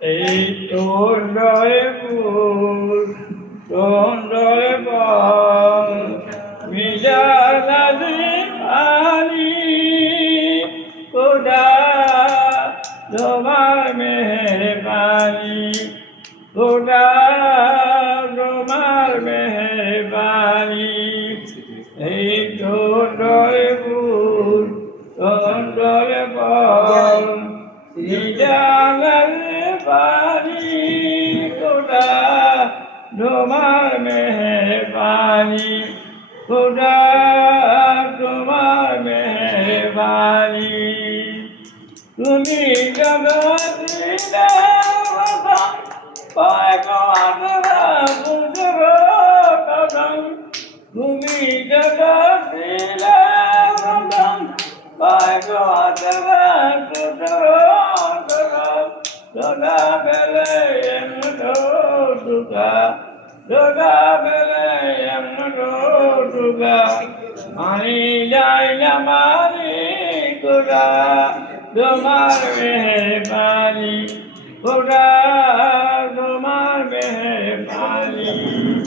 এই তোরে ফুল তোরে বল মিলালি আলি খোদা তোমার মেহরবানি খোদা তোমার মেহরবানি এই তোরে ফুল তোরে বল মিলালি পানি খোদা তোমার মেহরবানি খোদা তোমার মেহরবানি তুমি জগৎ দিলে তুমি জগৎ দিলে Doga bele emdo duga mani jaya mani kuda domar mehrbani kuda